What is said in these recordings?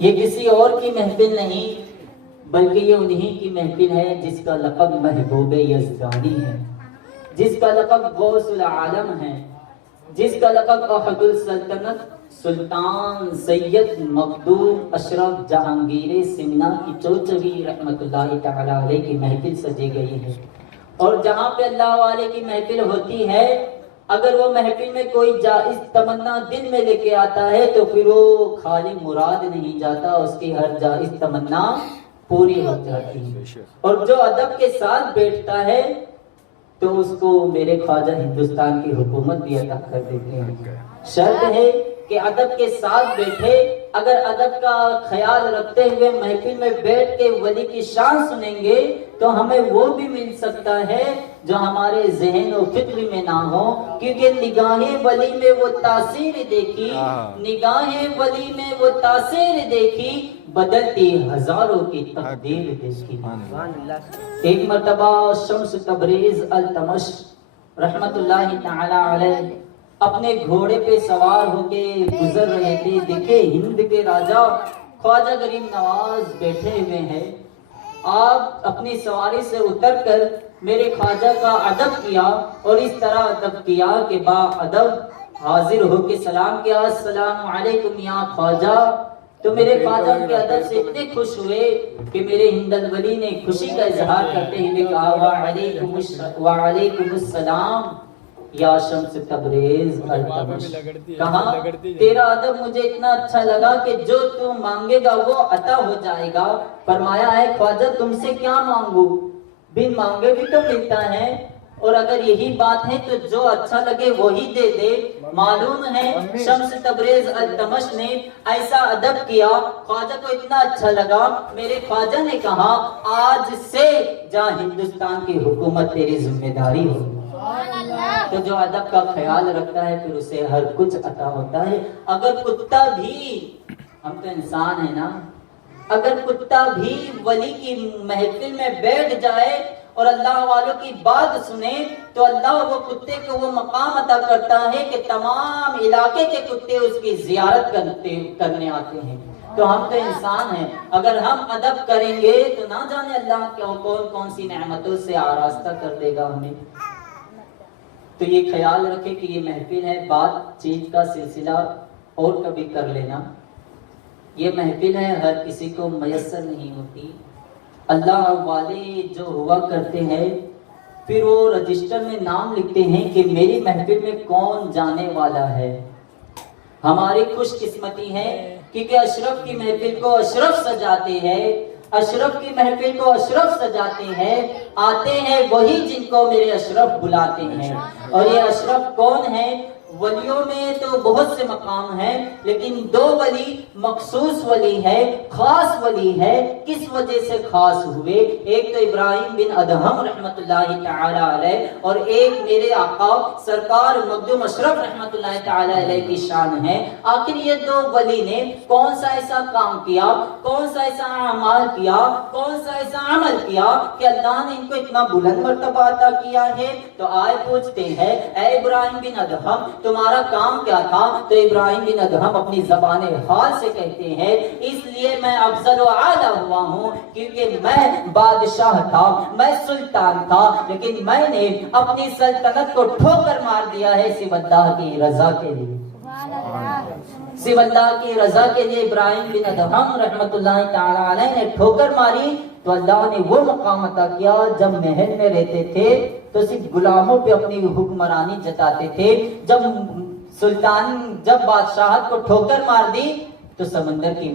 یہ کسی اور کی محفل نہیں بلکہ یہ انہی کی محفل ہے جس کا لقب محبوب یزدانی ہے، جس کا لقب غوث العالم ہے، جس کا لقب احد السلطنت سلطان سید مخدوم اشرف جہانگیر سمنا کی چوچوی رحمت اللہ تعالی علیہ کی محفل سجی گئی ہے۔ اور جہاں پہ اللہ والے کی محفل ہوتی ہے، اگر وہ محفل میں کوئی جائز تمنا دل میں لے کے آتا ہے تو پھر وہ خالی مراد نہیں جاتا، اس کی ہر جائز تمنا پوری ہو جاتی ہے۔ اور جو ادب کے ساتھ بیٹھتا ہے تو اس کو میرے خواجہ ہندوستان کی حکومت بھی عطا کر دیتے ہیں۔ شرط ہے کہ ادب کے ساتھ بیٹھے، اگر ادب کا خیال رکھتے ہوئے محفل میں بیٹھ کے ولی کی شان سنیں گے تو ہمیں وہ بھی مل سکتا ہے جو ہمارے ذہن و فکر میں نہ ہو، کیونکہ نگاہیں ولی میں وہ تاثیر دیکھی، نگاہیں ولی میں وہ تاثیر دیکھی، بدلتی ہزاروں کی تقدیر دیکھی۔ ایک مرتبہ شمس تبریز التمش رحمت اللہ تعالی علیہ اپنے گھوڑے پہ سوار ہو کے گزر رہے تھے، دیکھے ہند کے راجا خواجہ غریب نواز بیٹھے ہوئے ہیں۔ آپ اپنی سواری سے اتر کر میرے خواجہ کا ادب کیا اور اس طرح ادب کیا کہ با ادب حاضر ہو کے سلام کیا، السلام علیکم یا خواجہ۔ تو میرے خواجہ کے ادب سے اتنے خوش ہوئے کہ میرے ہند الولی نے خوشی کا اظہار کرتے ہوئے کہا وعلیکم السلام یا شمس تبریز التمش۔ کہا تیرا ادب مجھے اتنا اچھا لگا کہ جو تم مانگے گا وہ عطا ہو جائے گا۔ فرمایا ہے خواجہ تم سے کیا مانگوں، بن مانگے بھی تو ملتا ہے، اور اگر یہی بات ہے تو جو اچھا لگے وہی دے دے۔ معلوم ہے شمس تبریز التمش نے ایسا ادب کیا، خواجہ کو اتنا اچھا لگا، میرے خواجہ نے کہا آج سے جہاں ہندوستان کی حکومت تیری ذمہ داری ہو۔ تو جو ادب کا خیال رکھتا ہے پھر اسے ہر کچھ عطا ہوتا ہے۔ اگر کتا بھی، ہم تو انسان ہیں نا، اگر کتا بھی ولی کی محفل میں بیٹھ جائے اور اللہ والوں کی بات سنے تو اللہ وہ کتے کو وہ مقام عطا کرتا ہے کہ تمام علاقے کے کتے اس کی زیارت کرنے آتے ہیں۔ تو ہم تو انسان ہیں، اگر ہم ادب کریں گے تو نہ جانے اللہ کون کون سی نعمتوں سے آراستہ کر دے گا ہمیں۔ تو یہ خیال رکھے کہ یہ محفل ہے، بات چیت کا سلسلہ اور کبھی کر لینا۔ یہ محفل ہے ہر کسی کو میسر نہیں ہوتی۔ اللہ والے جو ہوا کرتے ہیں پھر وہ رجسٹر میں نام لکھتے ہیں کہ میری محفل میں کون جانے والا ہے۔ ہماری خوش قسمتی ہے کیونکہ اشرف کی محفل کو اشرف سجاتے ہیں، اشرف کی محفل کو اشرف سجاتے ہیں، آتے ہیں وہی جن کو میرے اشرف بلاتے ہیں۔ اور یہ اشرف کون ہے؟ ولیوں میں تو بہت سے مقام ہیں لیکن دو ولی مخصوص ولی ہے، خاص ولی ہے۔ کس وجہ سے خاص ہوئے؟ ایک تو ابراہیم بن ادہم رحمت اللہ تعالی علیہ اور ایک میرے آقا سرکار مخدوم اشرف رحمت اللہ تعالی علیہ کی شان ہے۔ آخر یہ دو ولی نے کون سا ایسا کام کیا، کون سا ایسا اعمال کیا، کون سا ایسا عمل کیا کہ اللہ نے ان کو اتنا بلند مرتبہ عطا کیا ہے؟ تو آئے پوچھتے ہیں اے ابراہیم بن ادہم تمہارا کام کیا تھا؟ تو ابراہیم بن ادہم اپنی زبان حال سے کہتے ہیں اس لیے میں افضل و اعلیٰ ہوا ہوں کیونکہ میں بادشاہ تھا، میں سلطان تھا، لیکن میں نے اپنی سلطنت کو ٹھوکر مار دیا ہے صرف اللہ کی رضا کے لیے، صرف اللہ کی رضا کے لیے ابراہیم بن ادہم رحمت اللہ تعالی علیہ نے ٹھوکر ماری۔ تو اللہ نے وہ مقام عطا کیا، جب محل میں رہتے تھے تو صرف غلاموں پہ اپنی حکمرانی جتاتے تھے، جب بادشاہت کو ٹھوکر مار دی تو سمندر کی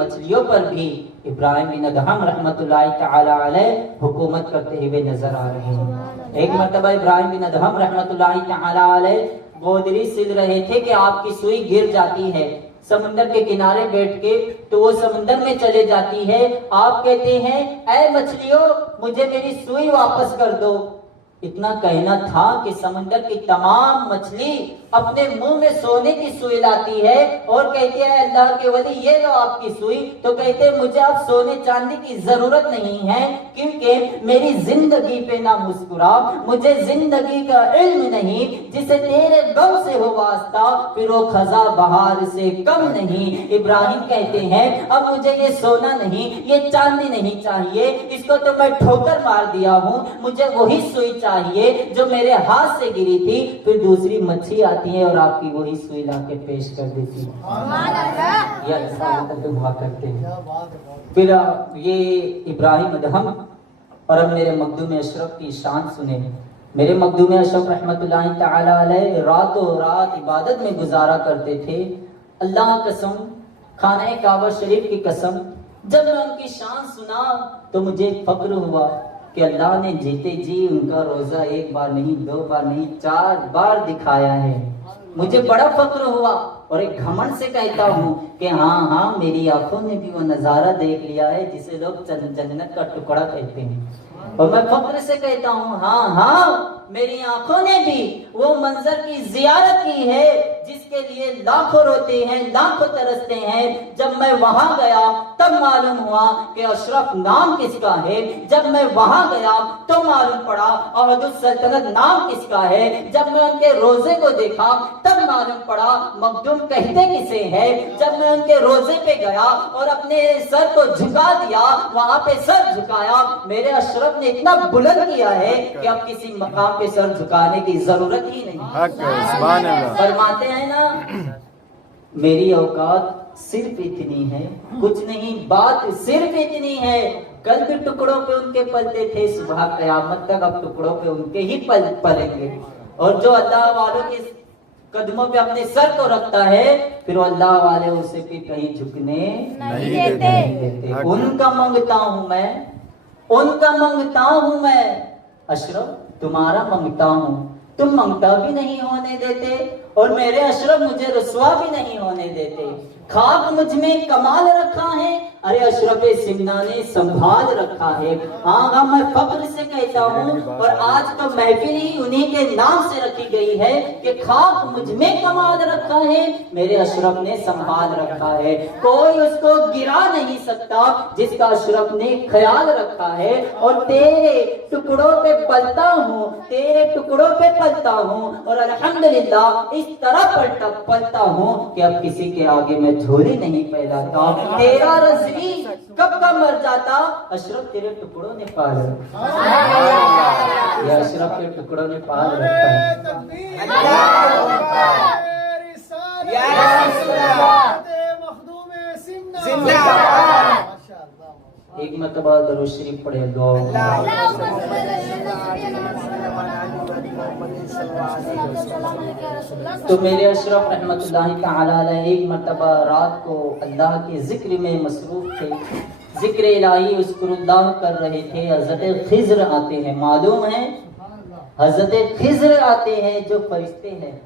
مچھلیوں پر بھی ابراہیم بن ادہم رحمت اللہ تعالی علیہ حکومت کرتے ہوئے نظر آ رہے ہیں۔ ایک مرتبہ ابراہیم بن ادہم رحمت اللہ تعالی علیہ گودری سل رہے تھے کہ آپ کی سوئی گر جاتی ہے، سمندر کے کنارے بیٹھ کے تو وہ سمندر میں چلے جاتی ہے۔ آپ کہتے ہیں اے مچھلیوں مجھے میری سوئی واپس کر دو۔ اتنا کہنا تھا کہ سمندر کی تمام مچھلی اپنے منہ میں سونے کی سوئی لاتی ہے اور کہتی ہے اللہ کے ولی یہ لو آپ کی سوئی، تو کہتے ہیں مجھے اب سونے چاندی کی ضرورت نہیں ہے، کیونکہ میری زندگی پہ نہ مسکرا، مجھے زندگی کا علم نہیں، جسے تیرے غم سے ہو واسطہ پھر وہ خزاں بہار سے کم نہیں۔ ابراہیم کہتے ہیں اب مجھے یہ سونا نہیں، یہ چاندی نہیں چاہیے، اس کو تو میں ٹھوکر مار دیا ہوں، مجھے وہی سوئی چاہیے جو میرے ہاتھ سے گری تھی۔ پھر دوسری مچھی آتی ہے اور آپ کی وہی سوئی لا کے پیش کر دیتی ہے، یا ایسا دعا کرتے ہیں۔ پھر یہ ابراہیم ادہم، اور اب میرے مخدوم اشرف کی شان سنیں۔ میرے مخدوم اشرف رحمت اللہ تعالی علیہ راتوں رات عبادت میں گزارا کرتے تھے۔ اللہ قسم، خانہ کعبہ شریف کی قسم، جب میں ان کی شان سنا تو مجھے فخر ہوا کہ اللہ نے جیتے جی ان کا روزہ ایک بار نہیں، دو بار نہیں، 4 بار دکھایا ہے۔ مجھے بڑا فخر ہوا اور ایک گھمنڈ سے کہتا ہوں کہ ہاں میری آنکھوں نے بھی وہ نظارہ دیکھ لیا ہے جسے لوگ جنت کا ٹکڑا کہتے ہیں، اور میں فخر سے کہتا ہوں ہاں میری آنکھوں نے بھی وہ منظر کی زیارت کی ہے جس کے لیے لاکھوں روتے ہیں، لاکھوں ترستے ہیں۔ جب میں وہاں گیا تب معلوم ہوا کہ اشرف نام کس کا ہے، جب میں وہاں گیا تو معلوم پڑا عہد السلطنت نام کس کا ہے، جب میں ان کے روزے کو دیکھا تب معلوم پڑا مخدوم کہتے کسے ہے، جب میں ان کے روزے پہ گیا اور اپنے سر کو جھکا دیا، وہاں پہ سر جھکایا، میرے اشرف نے اتنا بلند کیا ہے کہ اب کسی مقام پہ سر جھکانے کی ضرورت ہی نہیں۔ فرماتے ہیں نا میری اوقات صرف اتنی ہے، کچھ نہیں، بات صرف اتنی ہے، کل بھی ٹکڑوں پہ ان کے پلتے تھے، صبح قیامت تک اب ٹکڑوں پہ ان کے ہی پلیں گے۔ اور جو اللہ والوں کے قدموں پہ اپنے سر کو رکھتا ہے پھر اللہ والے اسے بھی کہیں جھکنے نہیں دیتے۔ ان کا منگتا ہوں میں، ان کا منگتا ہوں میں، اشرف تمہارا منگتا ہوں، تم منگتا بھی نہیں ہونے دیتے اور میرے اشرف مجھے رسوا بھی نہیں ہونے دیتے۔ خاک مجھ میں کمال رکھا ہے، ارے اشرف سمنا نے سنبھال رکھا ہے۔ ہاں میں فخر سے کہتا ہوں، اور آج تو محفل ہی انہی کے نام سے رکھی گئی ہے کہ خاک مجھ میں کمال رکھا ہے، میرے اشرف نے سنبھال رکھا ہے۔ کوئی اس کو گرا نہیں سکتا جس کا اشرف نے خیال رکھا ہے، اور تیرے ٹکڑوں پہ پلتا ہوں، تیرے ٹکڑوں پہ پلتا ہوں، اور الحمدللہ اس طرح پلتا ہوں کہ اب کسی کے آگے میں جھولی نہیں پھیلاتا۔ تیرا رضوی کب کا مر جاتا، اشرف تیرے ٹکڑوں نے پال رکھا، یہ اشرف کے ٹکڑوں نے پال رکھا ہے۔ ایک مرتبہ درود شریف پڑھے تو میرے اشرف رحمت اللہ تعالی علیہ ایک مرتبہ رات کو اللہ کے ذکر میں مصروف تھے، ذکر الہی اذکر اللہ کر رہے تھے۔ حضرت خضر آتے ہیں، معلوم ہے حضرت خضر آتے ہیں جو فرشتے ہیں،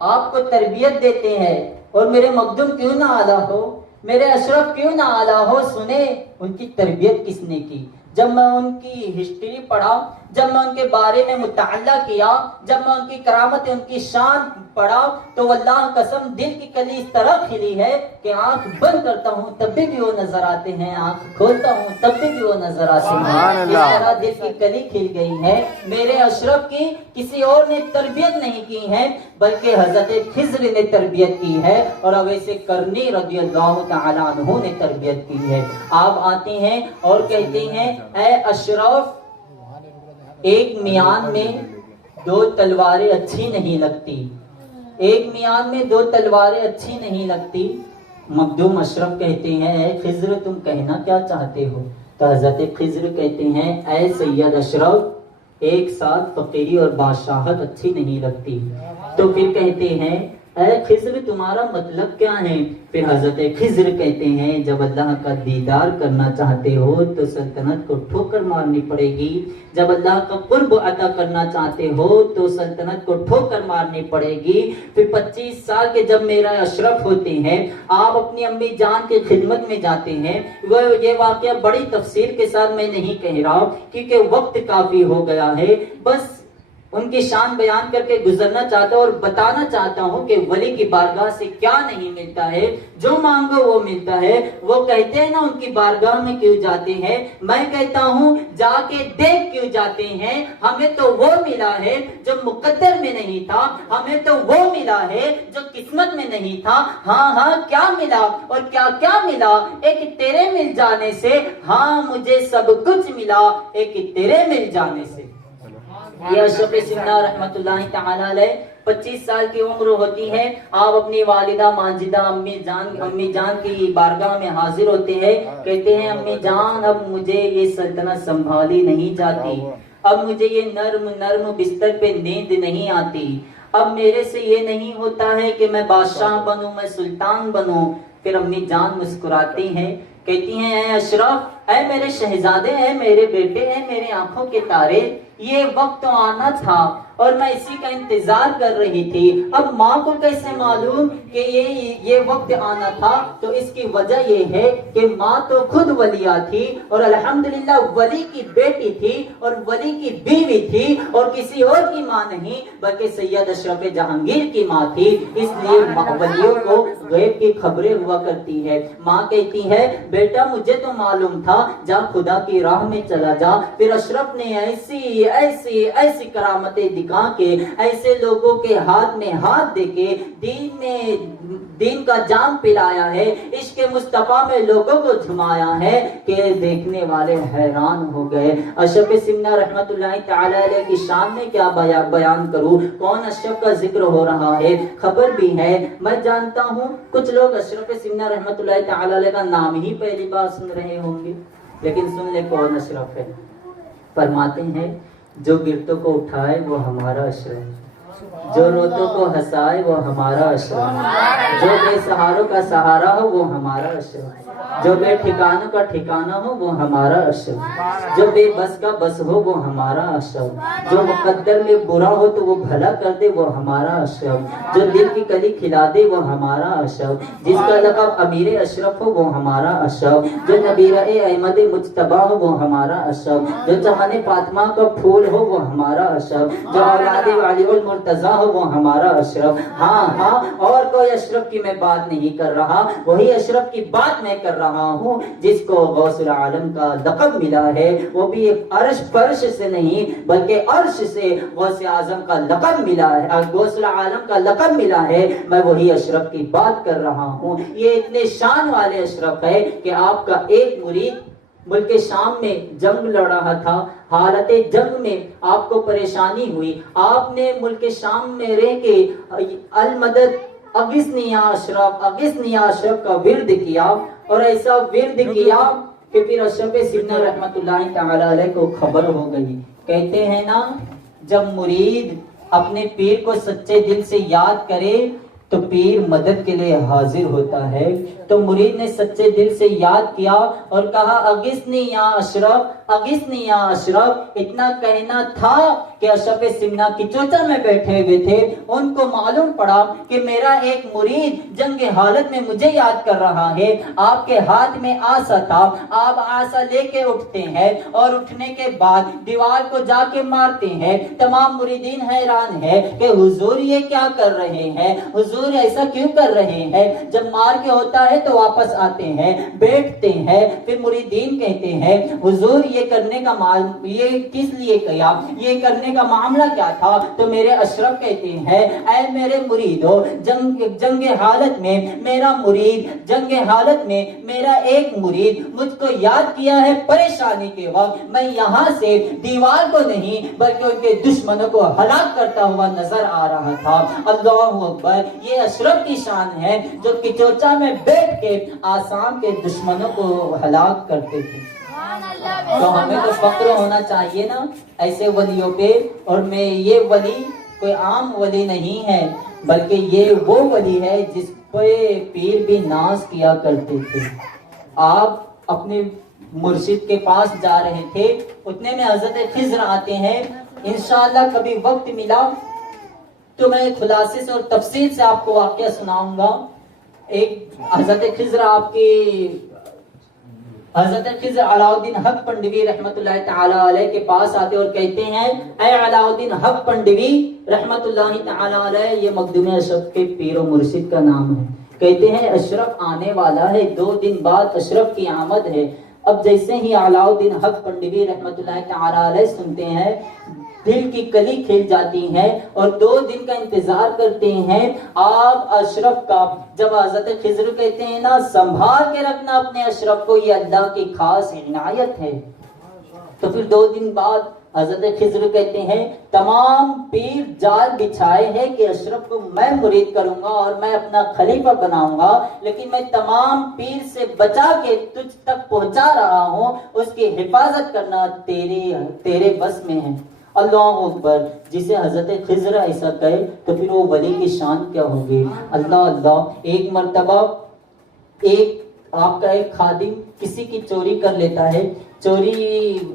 آپ کو تربیت دیتے ہیں، اور میرے مخدوم کیوں نہ اعلیٰ ہو، میرے اشرف کیوں نہ اعلیٰ ہو، سنے ان کی تربیت کس نے کی۔ جب میں ان کی ہسٹری پڑھا، جب میں ان کے بارے میں مطالعہ کیا، جب میں ان کی کرامت، ان کی شان پڑھا، تو واللہ قسم دل کی کلی اس طرح کھلی ہے کہ آنکھ بند کرتا ہوں تب بھی وہ نظر آتے ہیں، آنکھ کھولتا ہوں تب بھی وہ نظر آتے ہیں۔ اس طرح دل کی کلی کھل گئی ہے۔ میرے اشرف کی کسی اور نے تربیت نہیں کی ہے بلکہ حضرت خضر نے تربیت کی ہے، اور اویس کرنی رضی اللہ تعالی عنہ نے تربیت کی ہے۔ آپ آتے ہیں اور کہتے ہیں اے اشرف، ایک میان میں 2 تلواریں اچھی نہیں لگتی، ایک میان میں 2 تلواریں اچھی نہیں لگتی۔ مخدوم اشرف کہتے ہیں اے خضر تم کہنا کیا چاہتے ہو؟ تو حضرت خضر کہتے ہیں اے سید اشرف، ایک ساتھ فقیری اور بادشاہت اچھی نہیں لگتی۔ تو پھر کہتے ہیں اے خضر تمہارا مطلب کیا ہے؟ پھر حضرت خضر کہتے ہیں جب اللہ کا دیدار کرنا چاہتے ہو تو سلطنت کو ٹھوکر مارنی پڑے گی، جب اللہ کا قرب عطا کرنا چاہتے ہو تو سلطنت کو ٹھوکر مارنی پڑے گی۔ پھر 25 سال کے جب میرا اشرف ہوتے ہیں، آپ اپنی امی جان کی خدمت میں جاتے ہیں۔ وہ یہ واقعہ بڑی تفصیل کے ساتھ میں نہیں کہہ رہا ہوں کیونکہ وقت کافی ہو گیا ہے، بس ان کی شان بیان کر کے گزرنا چاہتا ہوں اور بتانا چاہتا ہوں کہ ولی کی بارگاہ سے کیا نہیں ملتا ہے، جو مانگو وہ ملتا ہے۔ وہ کہتے ہیں نا ان کی بارگاہ میں کیوں جاتے ہیں، میں کہتا ہوں جا کے دیکھ کیوں جاتے ہیں۔ ہمیں تو وہ ملا ہے جو مقدر میں نہیں تھا، ہمیں تو وہ ملا ہے جو قسمت میں نہیں تھا۔ ہاں ہاں کیا ملا اور کیا کیا ملا، ایک تیرے مل جانے سے، ہاں مجھے سب کچھ ملا ایک تیرے مل جانے سے۔ یہ اشرف سمنا رحمت اللہ تعالی علیہ 25 سال کی عمر ہوتی ہے، آپ اپنی والدہ ماجدہ امی جان کی بارگاہ میں حاضر ہوتے ہیں، کہتے ہیں امی جان اب مجھے یہ سلطنت سنبھالی نہیں جاتی، اب مجھے یہ نرم نرم بستر پہ نیند نہیں آتی، اب میرے سے یہ نہیں ہوتا ہے کہ میں بادشاہ بنوں، میں سلطان بنوں۔ پھر امی جان مسکراتی ہیں، کہتی ہیں اے اشرف، اے میرے شہزادے، اے میرے بیٹے، اے میرے آنکھوں کے تارے، یہ وقت تو آنا تھا اور میں اسی کا انتظار کر رہی تھی۔ اب ماں کو کیسے معلوم کہ یہ وقت آنا تھا؟ تو اس کی وجہ یہ ہے کہ ماں تو خود ولیہ تھی اور الحمدللہ ولی کی بیٹی تھی اور ولی کی بیوی تھی اور کسی اور کی ماں نہیں بلکہ سید اشرف جہانگیر کی ماں تھی، اس لیے ولیوں کو غیب کی خبریں ہوا کرتی ہے۔ ماں کہتی ہے بیٹا مجھے تو معلوم تھا، جا خدا کی راہ میں چلا جا۔ پھر اشرف نے ایسی ایسی ایسی کرامتیں دکھا کے، ایسے لوگوں کے ہاتھ میں ہاتھ دے کے دین کا جام پلایا ہے، عشق مصطفیٰ میں لوگوں کو جھمایا ہے کہ دیکھنے والے حیران ہو گئے۔ اشرف سمنا رحمت اللہ تعالی علیہ کی شان میں کیا بیان کروں، کون اشرف کا ذکر ہو رہا ہے، خبر بھی ہے، میں جانتا ہوں کچھ لوگ اشرف سمنا رحمت اللہ تعالی علیہ کا نام ہی پہلی بار سن رہے ہوں گے، لیکن سن لے کون اشرف ہے۔ فرماتے ہیں جو گرتوں کو اٹھائے وہ ہمارا اشرف، جو روتوں کو ہنسائے وہ ہمارا اشرف، جو بے سہاروں کا سہارا ہو وہ ہمارا اشرف، جو بے ٹھکانوں کا ٹھکانہ ہو وہ ہمارا اشرف، جو بے بس کا بس ہو وہ ہمارا اشرف، جو مقدر میں برا ہو تو وہ بھلا کر دے وہ ہمارا اشرف، جو دل کی کلی کھلا دے وہ ہمارا اشرف، جس کا لقب امیر اشرف ہو وہ ہمارا اشرف، جو نبیرہ احمد مجتبی ہو وہ ہمارا اشرف، جو چمن فاطمہ کا پھول ہو وہ ہمارا اشرف، جو اولاد علی المرتضی ہو وہ ہمارا اشرف۔ ہاں ہاں اور کوئی اشرف کی میں بات نہیں کر رہا، وہی اشرف کی بات میں کر رہا ہوں جس کو غوث العالم کا لقب ملا ہے، وہ بھی ایک عرش فرش سے نہیں بلکہ عرش سے غوث اعظم کا لقب ملا ہے، غوث العالم کا لقب ملا ہے، میں وہی اشرف کی بات کر رہا ہوں۔ یہ اتنے شان والے اشرف ہے کہ آپ کا ایک مرید ملک شام میں جنگ لڑ رہا تھا، حالت جنگ میں آپ کو پریشانی ہوئی، آپ نے ملک شام میں رہ کے المدد اغثنی یا اشرف، اغثنی یا اشرف کا ورد کیا اور ایسا ورد کیا کہ پھر اشرف سمنا رحمت اللہ تعالی علیہ کو خبر ہو گئی۔ کہتے ہیں نا جب مرید اپنے پیر کو سچے دل سے یاد کرے تو پیر مدد کے لیے حاضر ہوتا ہے، تو مرید نے سچے دل سے یاد کیا اور کہا اغثنی یا اشرف، اغثنی یا اشرف۔ اتنا کہنا تھا کہ اشرف سمنا کی چوچا میں بیٹھے ہوئے تھے، ان کو معلوم پڑا کہ میرا ایک مرید جنگ حالت میں مجھے یاد کر رہا ہے، آپ کے ہاتھ میں آسا تھا، آپ آسا لے کے اٹھتے ہیں اور اٹھنے کے بعد دیوار کو جا کے مارتے ہیں۔ تمام مریدین حیران ہے کہ حضور یہ کیا کر رہے ہیں، حضور ایسا کیوں کر رہے ہیں؟ جب مار کے ہوتا ہے تو واپس آتے ہیں، بیٹھتے ہیں، پھر مریدین کہتے ہیں حضور یہ کرنے کا یہ کس لیے کیا، یہ کرنے کا معاملہ کیا تھا؟ تو میرے اشرف کہتے ہیں اے میرے مریدو، جنگ حالت میں میرا مرید، جنگ حالت میں میرا ایک مرید مجھ کو یاد کیا ہے پریشانی کے وقت، میں یہاں سے دیوار کو نہیں بلکہ ان کے دشمنوں کو ہلاک کرتا ہوا نظر آ رہا تھا۔ اللہ اکبر، یہ اشرف کی شان ہے جو کچوچا میں بیٹھ کے آسام کے دشمنوں کو ہلاک کرتے تھے۔ تو ہمیں تو فخر ہونا چاہیے نا ایسے ولیوں پہ، اور میں یہ ولی کوئی عام ولی نہیں ہے بلکہ یہ وہ ولی ہے جس پہ پیر بھی ناز کیا کرتے تھے۔ آپ اپنے مرشد کے پاس جا رہے تھے، اتنے میں حضرت خضر آتے ہیں، انشاءاللہ کبھی وقت ملا تو میں خلاصے سے اور تفصیل سے آپ کو واقعہ سناؤں گا۔ ایک حضرت خضر آپ کی حضرت خضر علاؤالدین حق پنڈوی رحمت اللہ تعالی علیہ کے پاس آتے اور کہتے ہیں اے علاؤالدین حق پنڈوی رحمت اللہ تعالی علیہ، یہ مخدوم اشرف کے پیر و مرشد کا نام ہے، کہتے ہیں اشرف آنے والا ہے، 2 دن بعد اشرف کی آمد ہے۔ اب جیسے ہی علاؤالدین حق پنڈوی رحمت اللہ تعالی علیہ سنتے ہیں، دل کی کلی کھل جاتی ہے اور 2 دن کا انتظار کرتے ہیں آپ اشرف کا۔ جب حضرت خضر کہتے ہیں نا سنبھال کے رکھنا اپنے اشرف کو، یہ اللہ کی خاص عنایت ہے، تو پھر 2 دن بعد حضرت خضر کہتے ہیں تمام پیر جال بچھائے ہیں کہ اشرف کو میں مرید کروں گا اور میں اپنا خلیفہ بناؤں گا، لیکن میں تمام پیر سے بچا کے تجھ تک پہنچا رہا ہوں، اس کی حفاظت کرنا تیرے بس میں ہے۔ اللہ اکبر۔ جسے حضرت خضر ایسا کہے تو پھر وہ ولی کی شان کیا ہوگی؟ اللہ اللہ۔ ایک مرتبہ آپ کا ایک خادم کسی کی چوری کر لیتا ہے،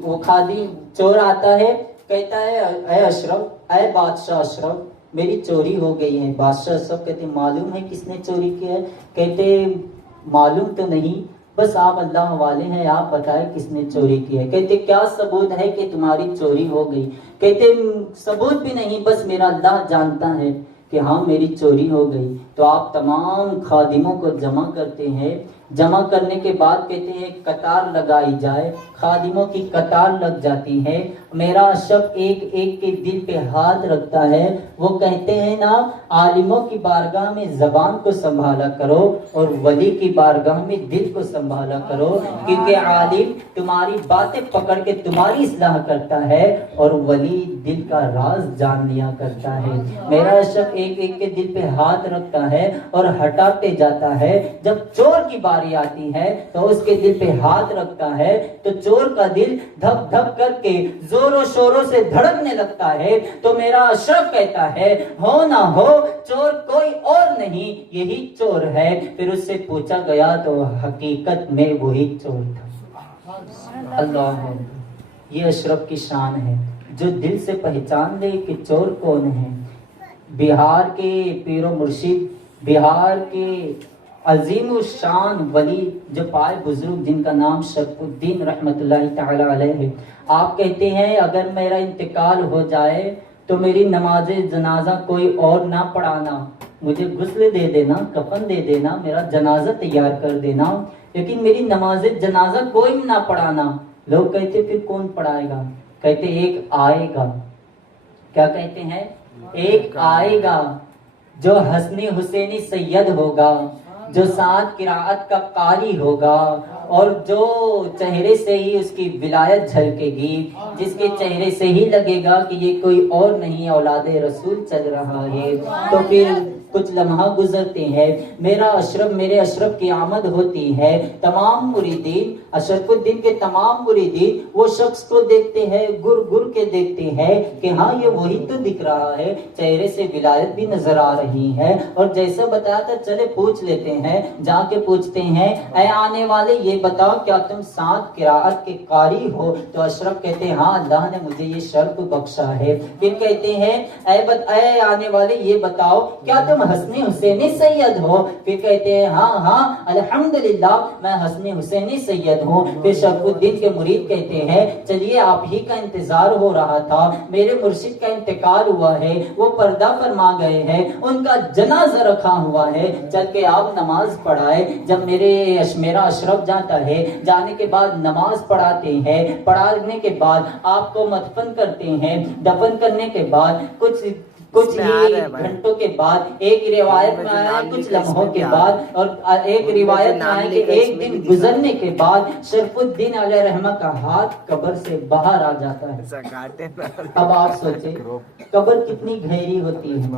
وہ خادم چور آتا ہے، کہتا ہے اے اشرف، اے بادشاہ اشرف، میری چوری ہو گئی ہے۔ بادشاہ اشرف کہتے ہیں معلوم ہے کس نے چوری کی ہے؟ کہتے معلوم تو نہیں، بس آپ اللہ والے ہیں، آپ بتائیں کس نے چوری کی ہے۔ کہتے کیا ثبوت ہے کہ تمہاری چوری ہو گئی؟ کہتے ثبوت بھی نہیں، بس میرا اللہ جانتا ہے کہ ہاں میری چوری ہو گئی۔ تو آپ تمام خادموں کو جمع کرتے ہیں، جمع کرنے کے بعد کہتے ہیں قطار لگائی جائے، خادموں کی قطار لگ جاتی ہے، میرا اشرف ایک ایک کے دل پہ ہاتھ رکھتا ہے۔ وہ کہتے ہیں نا عالموں کی بارگاہ میں زبان کو سنبھالا کرو اور ولی کی بارگاہ میں دل کو سنبھالا کرو، کیونکہ عالم تمہاری باتیں پکڑ کے تمہاری اصلاح کرتا ہے اور ولی دل کا راز جان لیا کرتا ہے۔ میرا اشرف ایک ایک کے دل پہ ہاتھ رکھتا ہے اور ہٹاتے جاتا ہے۔ جب چور کی باری آتی ہے تو اس کے دل پہ ہاتھ رکھتا ہے تو چور کا دل دھک دھک کر کے زور و شوروں سے دھڑکنے لگتا ہے۔ تو میرا اشرف کہتا ہے ہو نہ ہو چور کوئی اور نہیں، یہی چور ہے۔ پھر اس سے پوچھا گیا تو حقیقت میں وہی چور تھا۔ اللہ، یہ اشرف کی شان ہے، جو دل سے پہچان لے کہ چور کون ہے۔ بہار کے پیر و مرشد، بہار کے عظیم الشان ولی جو پائے بزرگ جن کا نام شرف الدین رحمت اللہ تعالی علیہ ہے، آپ کہتے ہیں اگر میرا انتقال ہو جائے تو میری نماز جنازہ کوئی اور نہ پڑھانا، مجھے غسل دے دینا، کفن دے دینا، میرا جنازہ تیار کر دینا، لیکن میری نماز جنازہ کوئی نہ پڑھانا۔ لوگ کہتے پھر کون پڑھائے گا؟ کہتے ایک آئے گا۔ کیا کہتے ہیں؟ ایک آئے گا جو حسنی حسینی سید ہوگا، جو 7 قراءت کا قاری ہوگا اور جو چہرے سے ہی اس کی ولایت جھلکے گی، جس کے چہرے سے ہی لگے گا کہ یہ کوئی اور نہیں اولاد رسول چل رہا ہے۔ تو پھر کچھ لمحہ گزرتے ہیں، میرے اشرف کی آمد ہوتی ہے، تمام مریدین، اشرف الدین کے تمام مریدین وہ شخص کو دیکھتے ہیں، گر گر کے دیکھتے ہیں کہ ہاں یہ وہی تو دکھ رہا ہے، چہرے سے ولایت بھی نظر آ رہی ہے۔ اور جیسا بتایا تھا چلے پوچھ لیتے ہیں، جا کے پوچھتے ہیں اے آنے والے یہ بتاؤ کیا تم 7 قراءت کے قاری ہو؟ تو اشرف کہتے ہیں ہاں اللہ نے مجھے یہ شرف بخشا ہے۔ پھر کہتے ہیں اے آنے والے یہ بتاؤ کیا تم حسنی حسینی سید ہو؟ پھر کہتے ہیں ہاں الحمدللہ میں حسنی حسینی سید ہوں۔ پھر شرف الدین کے مرید کہتے ہیں چلیے آپ ہی کا انتظار ہو رہا تھا، میرے مرشد کا انتقال ہوا ہے، وہ پردہ فرما گئے ہیں، ان کا جنازہ رکھا ہوا ہے، چل کے آپ نماز پڑھائے۔ جب میرا اشرف جاتا ہے، جانے کے بعد نماز پڑھاتے ہیں، پڑھانے کے بعد آپ کو مدفن کرتے ہیں، دفن کرنے کے بعد کچھ ہی گھنٹوں کے بعد ایک روایت میں آیا کچھ لمحوں کے بعد، اور ایک روایت میں آیا کہ ایک دن گزرنے کے بعد شرف الدین علیہ رحمہ کا ہاتھ قبر سے باہر آ جاتا ہے۔ اب آپ سوچیں قبر کتنی گہری ہوتی ہے،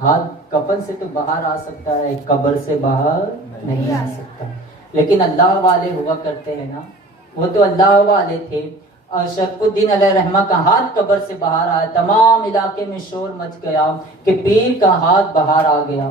ہاتھ کفن سے تو باہر آ سکتا ہے، قبر سے باہر نہیں آ سکتا۔ لیکن اللہ والے ہوا کرتے ہیں نا، وہ تو اللہ والے تھے۔ اور شرف الدین علیہ رحمہ کا ہاتھ قبر سے باہر آیا، تمام علاقے میں شور مچ گیا کہ پیر کا ہاتھ باہر آ گیا۔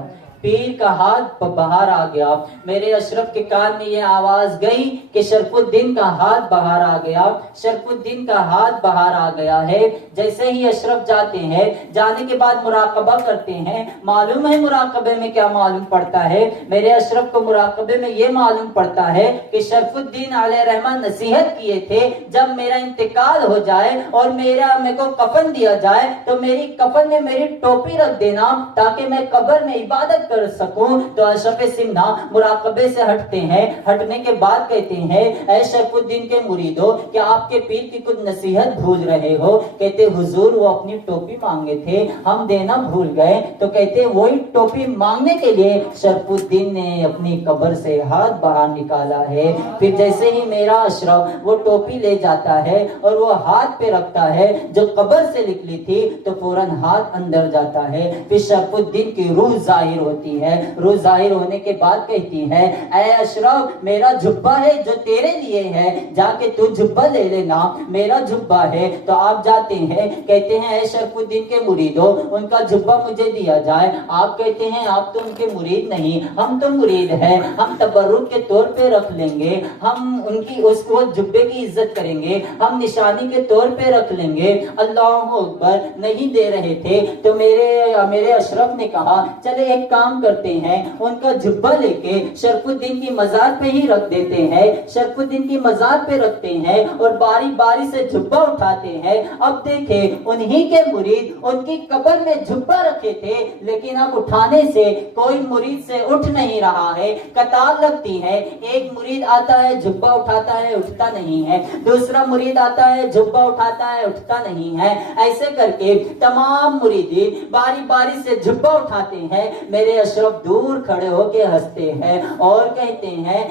پیر کا ہاتھ باہر آ گیا. میرے اشرف کے کان میں یہ آواز گئی کہ شرف الدین کا ہاتھ باہر آ گیا, شرف الدین کا ہاتھ باہر آ گیا ہے. جیسے ہی اشرف جاتے ہیں, جانے کے بعد مراقبہ کرتے ہیں. معلوم ہے مراقبے میں کیا معلوم پڑتا ہے؟ میرے اشرف کو مراقبے میں یہ معلوم پڑتا ہے کہ شرف الدین علیہ رحمہ نصیحت کیے تھے جب میرا انتقال ہو جائے اور میرے کو کفن دیا جائے تو میری کفن میں میری ٹوپی رکھ دینا تاکہ میں قبر میں عبادت کر سکوں. تو اشرف سمنا مراقبے سے ہٹتے ہیں. ہٹنے کے بعد کہتے ہیں اے شرف الدین کے مریدو, کیا آپ کے پیر کی کچھ نصیحت بھول رہے ہو؟ کہتے حضور وہ اپنی ٹوپی مانگے تھے, ہم دینا بھول گئے. تو کہتے وہی ٹوپی مانگنے کے لیے شرف الدین نے اپنی قبر سے ہاتھ باہر نکالا ہے. پھر جیسے ہی میرا اشرف وہ ٹوپی لے جاتا ہے اور وہ ہاتھ پہ رکھتا ہے جو قبر سے نکلی تھی تو فوراً ہاتھ اندر جاتا ہے. پھر شرف الدین کی روح ظاہر ہوتی ہے. روح ظاہر ہونے کے بعد کہتی ہے اے اشرف میرا جبہ ہے جو تیرے لیے ہے, جا کے تو جبہ لے لینا, میرا جبہ ہے. تو آپ جاتے ہیں, کہتے ہیں اے شرف الدین کے مریدو ان کا جبہ مجھے دیا جائے. آپ کہتے ہیں آپ تو ان کے مرید نہیں, ہم تو مرید ہیں, ہم تبرک کے طور پہ رکھ لیں گے, ہم ان کی اس کو جبے کی عزت کریں گے, ہم نشانی کے طور پہ رکھ لیں گے. اللہ اکبر. نہیں دے رہے تھے تو میرے اشرف نے کہا چلے ایک کام کرتے ہیں, ان کا جبہ لے کے شرف الدین کی مزار پہ ہی رکھ دیتے ہیں. شرف الدین کی مزار پہ رکھتے ہیں اور باری باری سے جبہ اٹھاتے ہیں. اب دیکھیں انہی کے مرید ان کی قبر میں جبہ رکھے تھے, لیکن اب اٹھانے سے کوئی مرید سے اٹھ نہیں رہا ہے. قطار لگتی ہے, ایک مرید آتا ہے جبہ اٹھاتا ہے, اٹھتا نہیں ہے. دوسرا مرید آتا ہے جبہ اٹھاتا ہے, اٹھتا نہیں ہے. ایسے کر کے تمام مریدین باری باری سے جبہ اٹھاتے ہیں. میرے اشرف دور کھڑے ہو کے ہنستے ہیں اور کہتے ہیں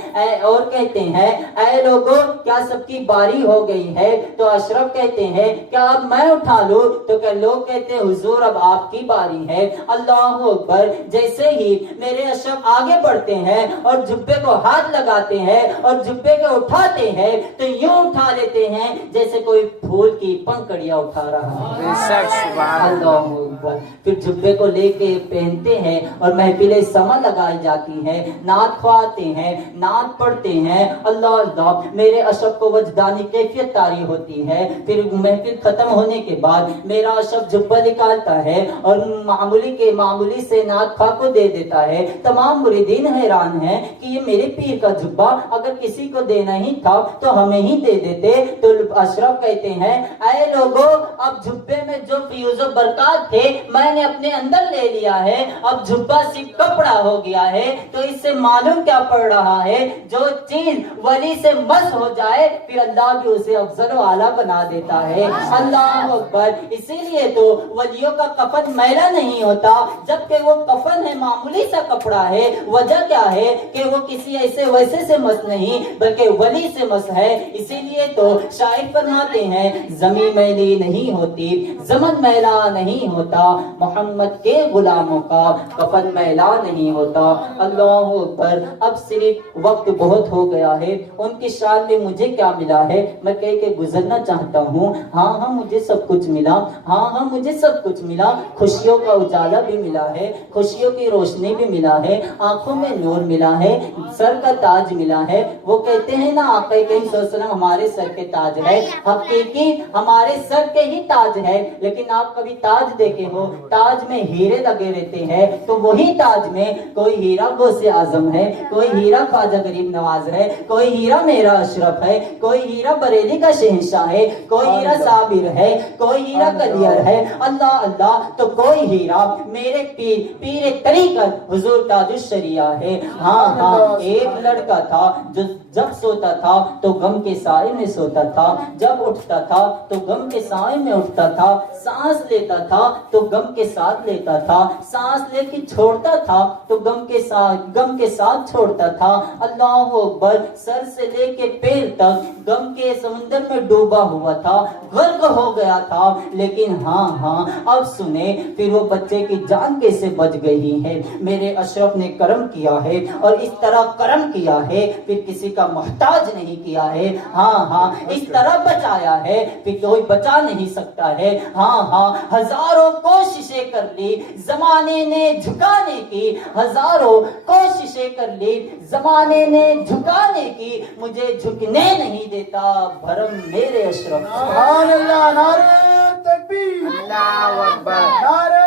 اے لوگوں کیا سب کی باری ہو گئی ہے؟ تو اشرف کہتے ہیں کیا اب میں اٹھا لوں؟ تو کہ لوگ کہتے ہیں حضور اب آپ کی باری ہے. اللہ اکبر. جیسے ہی میرے اشرف آگے بڑھتے ہیں اور جبے کو ہاتھ لگاتے ہیں اور جبے کو اٹھاتے ہیں تو یوں اٹھا لیتے ہیں جیسے کوئی پھول کی پنکڑیاں اٹھا رہا ہے. اللہ اکبر. پھر جبے کو لے کے پہنتے ہیں اور محفلیں سما لگائی جاتی ہیں, نعت کھواتے ہیں, نعت پڑھتے ہیں. اللہ اللہ. میرے اشرف کو وجدانی کیفیت طاری ہوتی ہے. پھر محفل ختم ہونے کے بعد میرا اشرف جبہ نکالتا ہے اور معمولی سے نعت خواہ کو دے دیتا ہے. تمام مریدین حیران ہیں کہ یہ میرے پیر کا جبہ اگر کسی کو دینا ہی تھا تو ہمیں ہی دے دیتے. تو اشرف کہتے ہیں اے لوگوں اب جبے میں جو فیوز و برکات تھے میں نے اپنے اندر لے لیا ہے, اب جبہ صرف کپڑا ہو گیا ہے. تو اس سے معلوم کیا پڑ رہا ہے, جو چیز ولی سے مس ہو جائے پھر اللہ بھی اسے افضل و اعلیٰ بنا دیتا ہے. اللہ اکبر. اسی لیے تو ولیوں کا کفن میلا نہیں ہوتا جبکہ وہ کفن ہے معمولی سا کپڑا ہے. وجہ کیا ہے کہ وہ کسی ایسے ویسے سے مس نہیں بلکہ ولی سے مس ہے. اسی لیے تو شاعر فرماتے ہیں زمین میلی نہیں ہوتی, زمن میلا نہیں ہوتا, محمد کے غلاموں کا کفن میلا نہیں ہوتا. اللہ اکبر. اب صرف وقت بہت ہو گیا ہے, ان کی شان میں مجھے کیا ملا ہے میں کہہ کے گزرنا چاہتا ہوں. ہاں مجھے سب کچھ ملا, ہاں مجھے سب کچھ ملا. خوشیوں کا اجالا بھی ملا ہے, خوشیوں کی روشنی بھی ملا ہے, آنکھوں میں نور ملا ہے, سر کا تاج ملا ہے. وہ کہتے ہیں نا آقا کریم صلی اللہ علیہ وسلم ہمارے سر کے تاج ہے, حقیقی ہمارے سر کے ہی تاج ہے. لیکن آپ کبھی تاج دیکھے ہو, تاج میں ہیرے لگے رہتے ہیں, تو وہی تاج میں کوئی ہیرا غوث اعظم ہے, کوئی ہیرا خواجہ غریب نواز ہے, کوئی ہیرا میرا اشرف ہے, کوئی ہیرا بریلی کا شہنشاہ ہے, کوئی ہیرا صابر ہے, کوئی ہیرا قدیر ہے. اللہ اللہ. تو کوئی ہیرا میرے پیر طریقت حضور تاج الشریعہ ہے. ہاں ایک لڑکا تھا جو جب سوتا تھا تو غم کے سائے میں سوتا تھا, جب اٹھتا تھا تو غم کے سائے میں اٹھتا تھا, سانس لیتا تھا تو غم کے ساتھ لیتا تھا, سانس لے کے چھوڑتا تھا تو غم کے ساتھ چھوڑتا تھا. اللہ اکبر. سر سے لے کے پیر تک غم کے سمندر میں ڈوبا ہوا تھا, غرق ہو گیا تھا. لیکن ہاں اب سنے پھر وہ بچے کی جان کیسے بچ گئی ہے. میرے اشرف نے کرم کیا ہے اور اس طرح کرم کیا ہے پھر کسی کا محتاج نہیں کیا ہے. ہاں اس طرح بچایا ہے پھر کوئی بچا نہیں سکتا ہے. ہاں ہزاروں کوششیں کر لی, زمانے نے جھکانے کی, ہزاروں کوششیں کر لی, زمانے نے جھکانے کی, مجھے جھکنے نہیں دیتا بھرم میرے اشرف. سبحان اللہ. نعرہ تکبیر. اللہ اکبر. نعرہ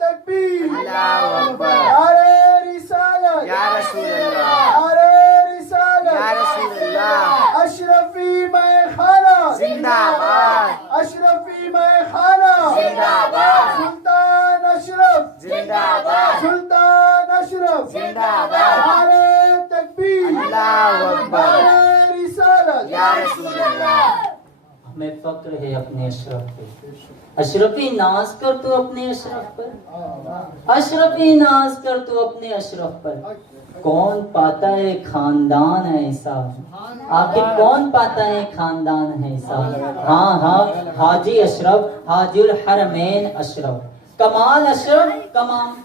تکبیر. اللہ اکبر. نعرہ رسالت. یا رسول اللہ. نعرہ رسالت. یا رسول اللہ. اشرفی میں خانہ زندہ باد. اشرفی میں خانہ زندہ باد. سلطان اشرف زندہ باد. سلطان اشرف. زندہ باد. نعرہ تکبیر. اللہ اکبر. نعرہ رسالت. یا رسول اللہ. ہمیں فخر ہے اپنے اشرف پہ. اشرفی ناز کر تو اپنے اشرف پر, اشرفی ناز کر تو اپنے اشرف پر. کون پاتا ہے خاندان ایسا, آخر کون پاتا ہے خاندان ایسا. ہاں ہاں حاجی اشرف, حاجی الحرمین اشرف, کمال اشرف,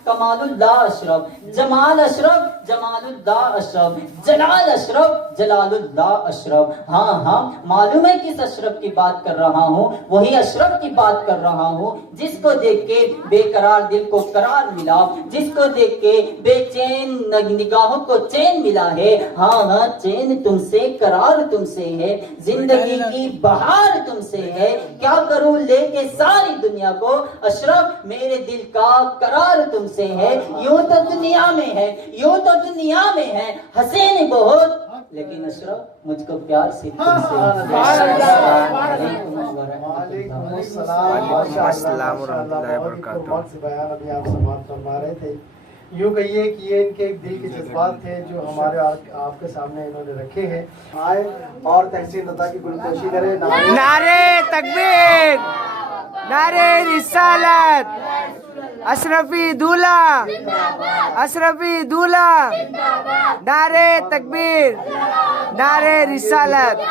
کمال اللہ اشرف, جمال اشرف, جمال اللہ اشرف, جلال اشرف, جلال اللہ اشرف. ہاں ہاں معلوم ہے کس اشرف کی بات کر رہا ہوں, وہی اشرف کی بات کر رہا ہوں جس کو دیکھ کے بے قرار دل کو قرار ملا, جس کو دیکھ کے بے چین نگاہوں کو چین ملا ہے. ہاں ہاں چین تم سے, قرار تم سے ہے, زندگی کی بہار تم سے ہے. کیا کروں لے کے ساری دنیا کو, اشرف میرے دل کا قرار تم سے ہے. یوں تو دنیا میں ہے, یوں تو دنیا میں ہے حسین بہت, لیکن اشرف مجھ کو پیار سے تم سے. وعلیکم السلام ورحمۃ اللہ وبرکاتہ. بہت سے بیان ابھی آپ سماعت فرما رہے تھے. یوں کہیے کہ یہ ان کے ایک دل کے جذبات تھے جو ہمارے آپ کے سامنے انہوں نے رکھے ہیں. آئے اور تحسین عطا کی گلوکوشی کرے. نعرہ تکبیر. نعرہ رسالت. اشرفی دولہ. اشرفی دولہ. نعرہ تکبیر. نعرہ رسالت.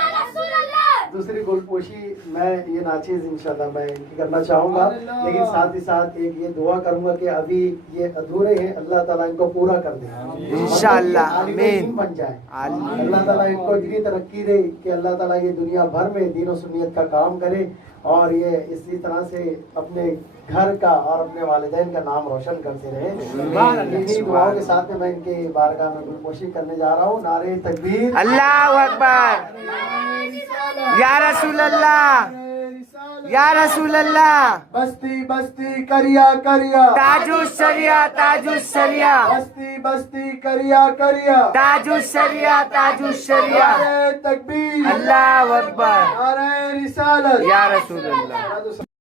دوسری گلپوشی میں یہ ناچیز انشاءاللہ میں ان کی کرنا چاہوں گا, لیکن ساتھ ہی ساتھ ایک یہ دعا کروں گا کہ ابھی یہ ادھورے ہیں, اللہ تعالیٰ ان کو پورا کر دے انشاءاللہ. عالم آمین. دین بن جائے. اللہ تعالیٰ ان کو اتنی ترقی دے کہ اللہ تعالیٰ یہ دنیا بھر میں دین و سنیت کا کام کرے, اور یہ اسی طرح سے اپنے گھر کا اور اپنے والدین کا نام روشن کرتے رہے. انہی دعاؤں کے ساتھ میں ان کے بارگاہ میں گلپوشی کرنے جا رہا ہوں. نعرہ تکبیر. اللہ اکبر. یا رسول اللہ. یا رسول اللہ. بستی بستی کریا کریا, تاج الشریعہ. تاج الشریعہ. بستی بستی کریا کریا, تاج الشریعہ. تاج الشریعہ. نعرہ تکبیر. اللہ اکبر. نعرہ رسالت. یا رسول اللہ.